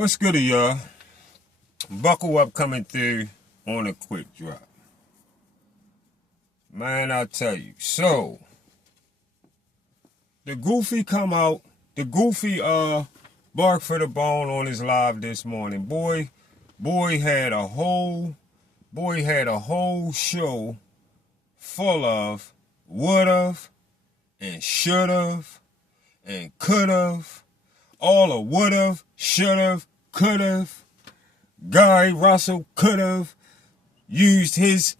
What's good, y'all? Buckle up, coming through on a quick drop. Man, I'll tell you. So, the Goofy come out. The Goofy bark for the bone on his live this morning. Boy had a whole show full of would've and should've and could've. All of would've, should've, could've. Gary Russell could've used his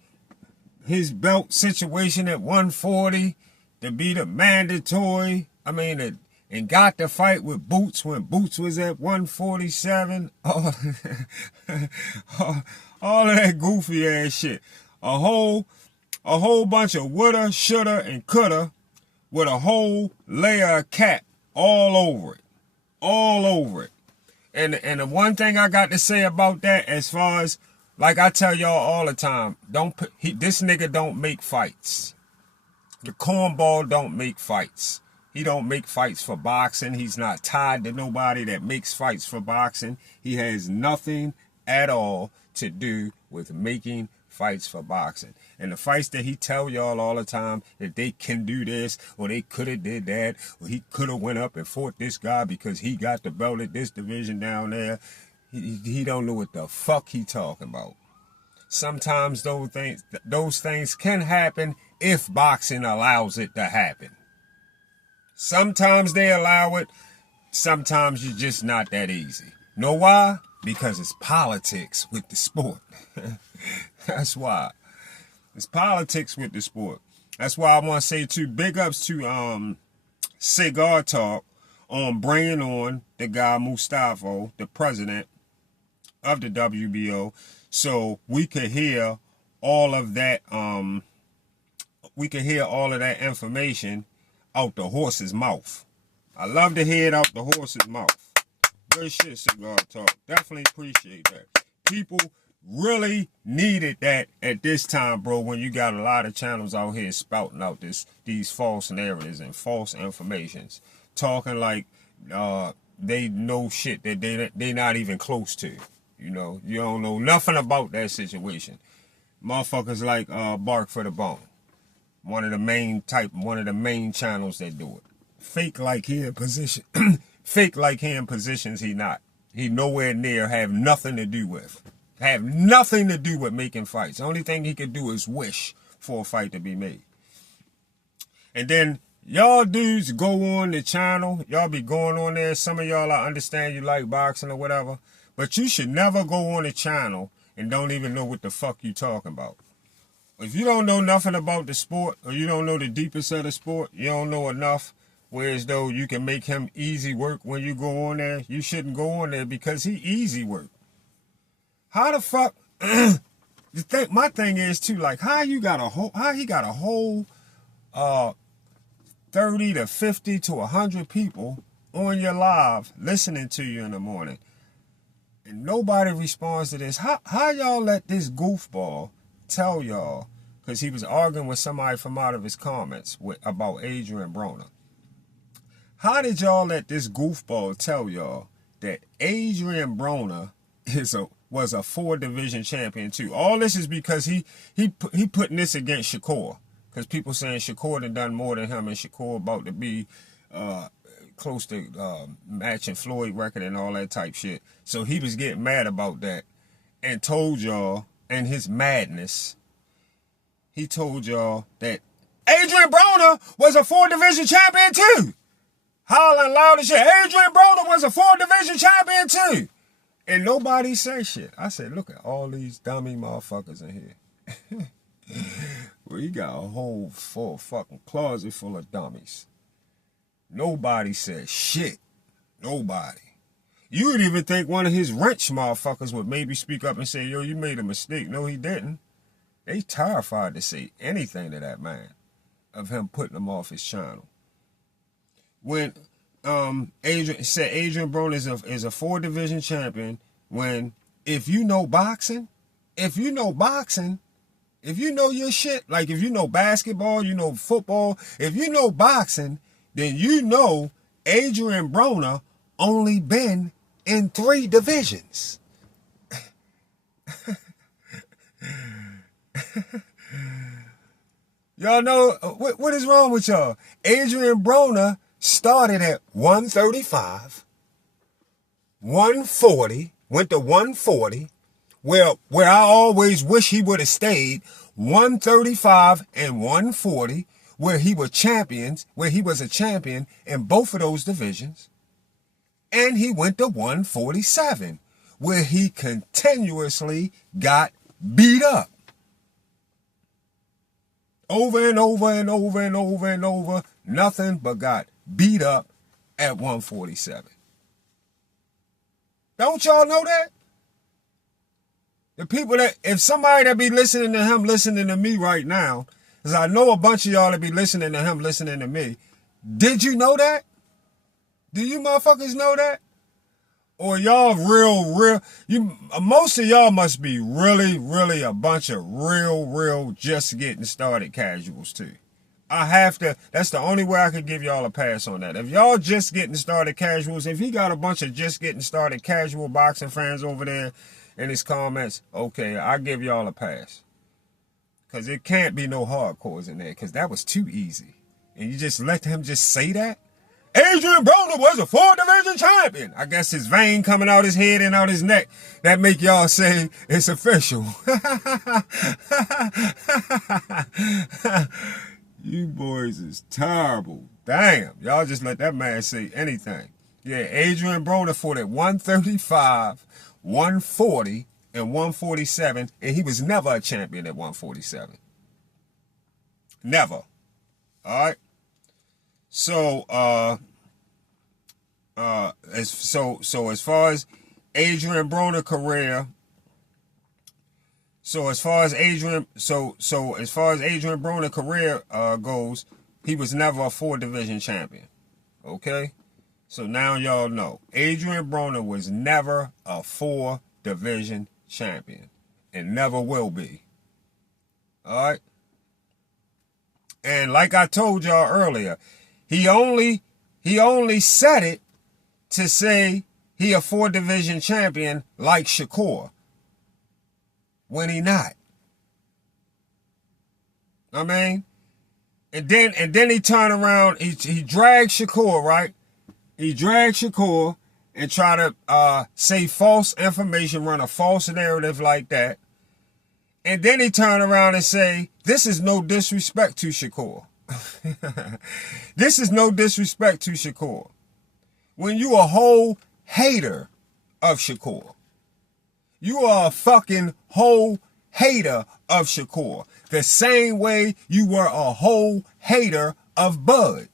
belt situation at 140 to be the mandatory. And got the fight with Boots when Boots was at 147. All of that goofy ass shit. A whole bunch of woulda, shoulda, and coulda with a whole layer of cap all over it. All over it. And the one thing I got to say about that, as far as, like I tell y'all all the time, this nigga don't make fights. The cornball don't make fights. He don't make fights for boxing. He's not tied to nobody that makes fights for boxing. He has nothing at all to do with making fights for boxing. And the fights that he tell y'all all the time that they can do this, or they could have did that, or he could have went up and fought this guy because he got the belt at this division down there. He don't know what the fuck he talking about. Sometimes those things can happen if boxing allows it to happen. Sometimes they allow it. Sometimes you're just not that easy. Know why? Because it's politics with the sport. That's why. It's politics with the sport. That's why I want to say too, big ups to Cigar Talk on bringing on the guy Mustafa, the president of the WBO, so we could hear all of that. We could hear all of that information out the horse's mouth. I love to hear it out the horse's mouth. Good shit, Cigar Talk. Definitely appreciate that. People really needed that at this time, bro, when you got a lot of channels out here spouting out these false narratives and false informations, talking like they know shit that they not even close to. You know, you don't know nothing about that situation. Motherfuckers like Bark for the Bone, one of the main channels that do it. Fake like he in position, fake like he in positions he not. He nowhere near have nothing to do with making fights. The only thing he could do is wish for a fight to be made. And then y'all dudes go on the channel. Y'all be going on there. Some of y'all, I understand you like boxing or whatever, but you should never go on the channel and don't even know what the fuck you talking about. If you don't know nothing about the sport, or you don't know the deepest of the sport, you don't know enough, whereas though you can make him easy work when you go on there, you shouldn't go on there because he easy work. How the fuck? My thing is too, like, how he got a whole 30 to 50 to 100 people on your live listening to you in the morning, and nobody responds to this. How y'all let this goofball tell y'all, because he was arguing with somebody from out of his comments about Adrian Broner. How did y'all let this goofball tell y'all that Adrian Broner was a 4-division champion too? All this is because he putting this against Shakur, because people saying Shakur done more than him, and Shakur about to be close to matching Floyd record and all that type shit. So he was getting mad about that and told y'all, and his madness, he told y'all that Adrian Broner was a 4-division champion too. Hollering loud as shit, Adrian Broner was a 4-division champion too. And nobody say shit. I said, look at all these dummy motherfuckers in here. Well, you got a whole full fucking closet full of dummies. Nobody said shit. Nobody. You would even think one of his wrench motherfuckers would maybe speak up and say, yo, you made a mistake. No, he didn't. They terrified to say anything to that man, of him putting him off his channel. When Adrian Broner is a 4-division champion, when if you know boxing, if you know your shit, like if you know basketball, you know football, if you know boxing, then you know Adrian Broner only been in 3 divisions. Y'all know, what is wrong with y'all? Adrian Broner started at 135, 140, went to 140, where I always wish he would have stayed, 135 and 140, where he was champions, where he was a champion in both of those divisions. And he went to 147, where he continuously got beat up. Over and over and over and over and over, nothing but got beat up at 147. Don't y'all know that? The people that, if somebody that be listening to him, listening to me right now, because I know a bunch of y'all that be listening to him, listening to me, did you know that? Do you motherfuckers know that? Or y'all most of y'all must be really a bunch of real just getting started casuals too. That's the only way I could give y'all a pass on that. If y'all just getting started casuals, if he got a bunch of just getting started casual boxing fans over there in his comments, okay, I'll give y'all a pass. Because it can't be no hardcores in there, because that was too easy. And you just let him just say that? Adrian Broner was a 4-division champion. I guess his vein coming out his head and out his neck. That make y'all say it's official. You boys is terrible. Damn. Y'all just let that man say anything. Yeah, Adrian Broner fought at 135, 140, and 147. And he was never a champion at 147. Never. All right. So, as far as Adrian Broner career, as far as Adrian Broner career goes, he was never a 4-division champion. Okay, so now y'all know Adrian Broner was never a 4-division champion, and never will be. All right, and like I told y'all earlier. He only said it to say he a 4-division champion like Shakur. When he not. I mean, and then he turned around, he dragged Shakur, right? He dragged Shakur and try to say false information, run a false narrative like that. And then he turned around and say, this is no disrespect to Shakur. This is no disrespect to Shakur. When you a whole hater of Shakur. You are a fucking whole hater of Shakur. The same way you were a whole hater of Bud.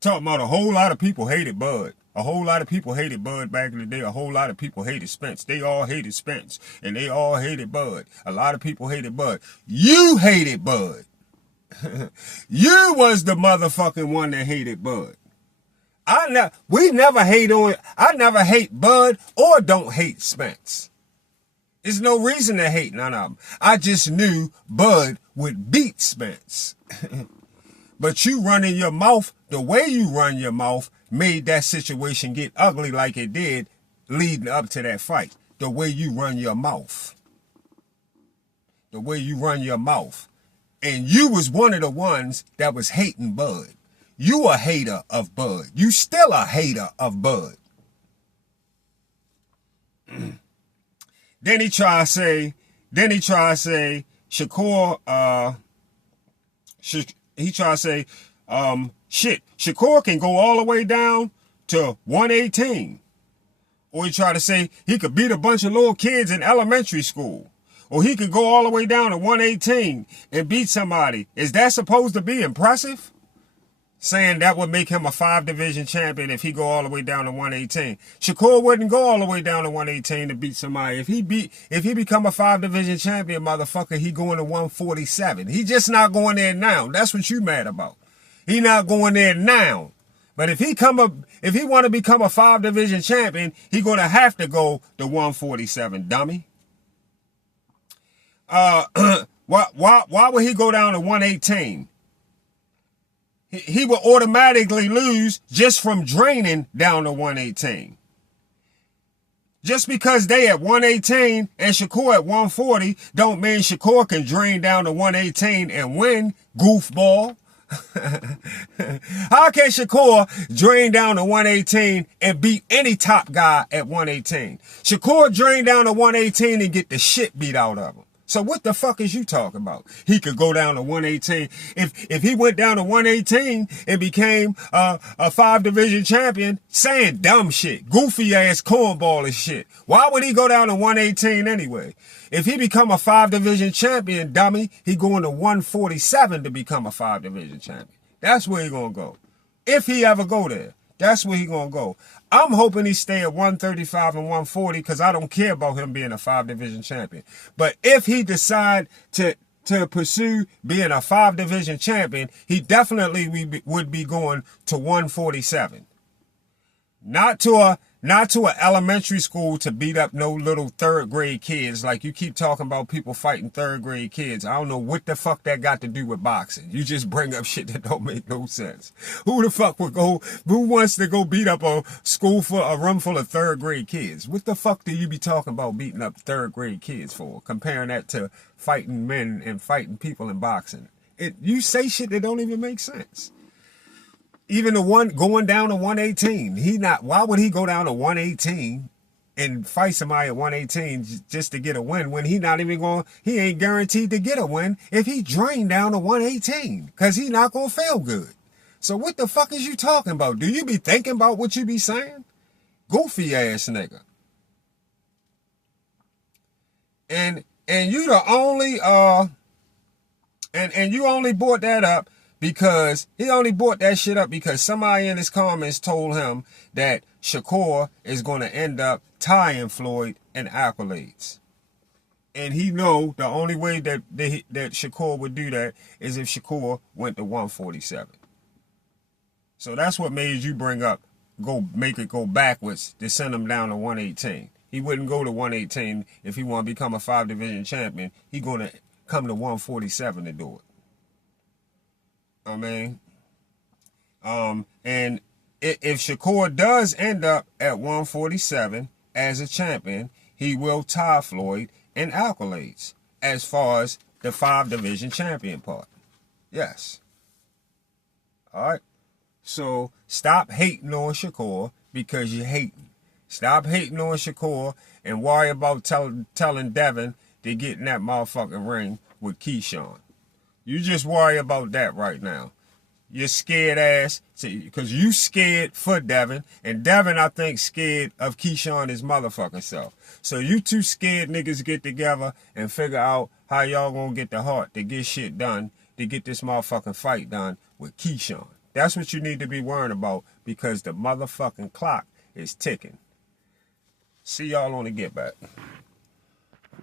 Talking about a whole lot of people hated Bud. A whole lot of people hated Bud back in the day. A whole lot of people hated Spence. They all hated Spence. And they all hated Bud. A lot of people hated Bud. You hated Bud. You was the motherfucking one that hated Bud. I never hate Bud or don't hate Spence. There's no reason to hate none of them. I just knew Bud would beat Spence. But you running your mouth, the way you run your mouth made that situation get ugly like it did leading up to that fight. The way you run your mouth. The way you run your mouth. And you was one of the ones that was hating Bud. You a hater of Bud. You still a hater of Bud. Then he try to say Shakur, he try to say, Shakur can go all the way down to 118. Or he try to say he could beat a bunch of little kids in elementary school. Or he could go all the way down to 118 and beat somebody. Is that supposed to be impressive? Saying that would make him a 5-division champion if he go all the way down to 118. Shakur wouldn't go all the way down to 118 to beat somebody. If he become a 5-division champion, motherfucker, he going to 147. He just not going there now. That's what you mad about. He not going there now. But if he want to become a 5-division champion, he gonna have to go to 147, dummy. Why would he go down to 118? He will automatically lose just from draining down to 118. Just because they at 118 and Shakur at 140 don't mean Shakur can drain down to 118 and win, goofball. How can Shakur drain down to 118 and beat any top guy at 118? Shakur drain down to 118 and get the shit beat out of him. So what the fuck is you talking about? He could go down to 118. If he went down to 118 and became a 5-division champion, saying dumb shit, goofy ass cornball and shit. Why would he go down to 118 anyway? If he become a 5-division champion, dummy, he going to 147 to become a 5-division champion. That's where he gonna go. If he ever go there, that's where he gonna go. I'm hoping he stay at 135 and 140 because I don't care about him being a 5-division champion. But if he decide to pursue being a 5-division champion, he definitely would be going to 147. Not to an elementary school to beat up no little 3rd grade kids. Like you keep talking about people fighting 3rd grade kids. I don't know what the fuck that got to do with boxing. You just bring up shit that don't make no sense. Who the fuck who wants to go beat up a room full of 3rd grade kids? What the fuck do you be talking about beating up 3rd grade kids for? Comparing that to fighting men and fighting people in boxing. You say shit that don't even make sense. Even the one going down to 118, why would he go down to 118 and fight somebody at 118 just to get a win when he ain't guaranteed to get a win if he drained down to 118 because he not going to feel good. So what the fuck is you talking about? Do you be thinking about what you be saying? Goofy ass nigga. And you the only, and you only brought that up because he only brought that shit up because somebody in his comments told him that Shakur is going to end up tying Floyd in accolades. And he know the only way that Shakur would do that is if Shakur went to 147. So that's what made you bring up, make it go backwards to send him down to 118. He wouldn't go to 118 if he want to become a 5-division champion. He going to come to 147 to do it. I mean, and if Shakur does end up at 147 as a champion, he will tie Floyd in accolades as far as the 5-division champion part. Yes. All right. So stop hating on Shakur because you're hating. Stop hating on Shakur and worry about telling Devin to get in that motherfucking ring with Keyshawn. You just worry about that right now. You're scared ass, because you scared for Devin, and Devin, I think, scared of Keyshawn his motherfucking self. So you two scared niggas get together and figure out how y'all gonna get the heart to get shit done, to get this motherfucking fight done with Keyshawn. That's what you need to be worrying about, because the motherfucking clock is ticking. See y'all on the Get Back.